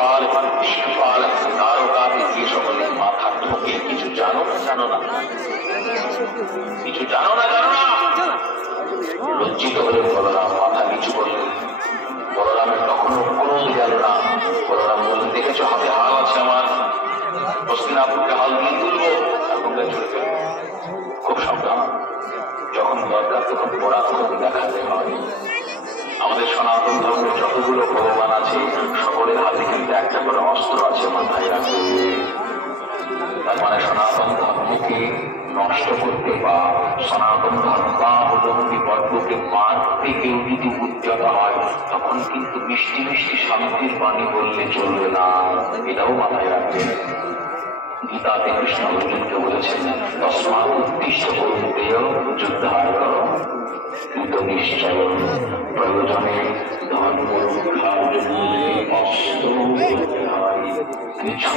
গোপাল শিশুপাল তারকাকে গিয়ে সকলে মাথা ঠোকে, কিছু জানো না জানো না, কিছু জানো না জানো না। লজ্জিত হলে বলরাম মাথা নিচু করলেন। বলরামের তখনও ক্রোধ গেল না। বলরাম বললেন, দেখেছো হাতে হাল আছে আমার, হস্তিনাপুরকে হাল দিয়ে তুলবো, তোমরা চলে যাবে। খুব সাবধান, যখন দরকার তখন পরাক্রম দেখাতে হয়। আমাদের সনাতন ধর্মের যতগুলো ভগবান আছে সকলের হাতে কিন্তু একটা করে অস্ত্র আছে, মাথায় রাখবে। তার মানে সনাতন ধর্মকে নষ্ট করতে বা সনাতন ধর্মাবলম্বী বর্গকে মারতে কেউ যদি উদ্যত হয়, তখন কিন্তু মিষ্টি মিষ্টি শান্তির বাণী বললে চলবে না, এটাও মাথায় রাখবে। গীতাতে কৃষ্ণ অর্জুনকে বলেছেন, তস্মাৎ উত্তিষ্ঠ কৌন্তেয় যুদ্ধায় কৃত নিশ্চয়, প্রয়োজনে ধর্ম রক্ষার জন্য অস্ত্র কিছু